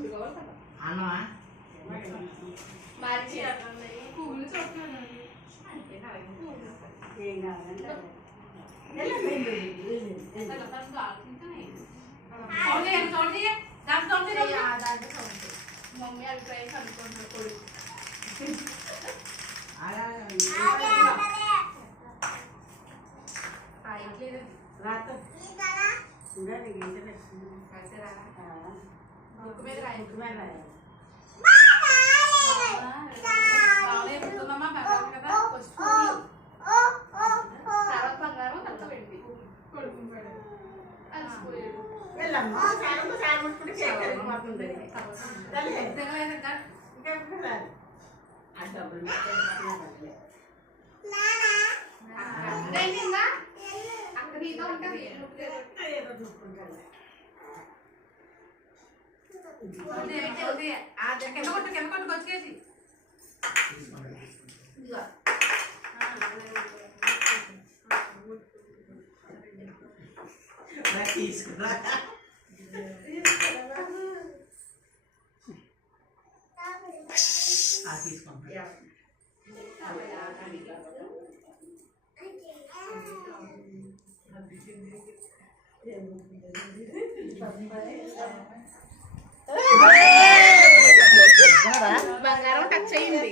అన్నమా మార్చి పువ్వులు చూస్తున్నాను మమ్మీ అభిప్రాయం కనుక్కుంటారు కొడుకు బుక్ మీద రాయి చెప్తుందమ్మా బంగారం కదా ఫస్ట్ తర్వాత బంగారం తర్వాత వెళ్ళి కొడుకుంటాడు అలసిపోయాడు అక్కడ నీతో ఉంటుంది కింద కొట్టు వచ్చేసి తీసుకురా తీసుకుంటా బంగారం టచ్ అయింది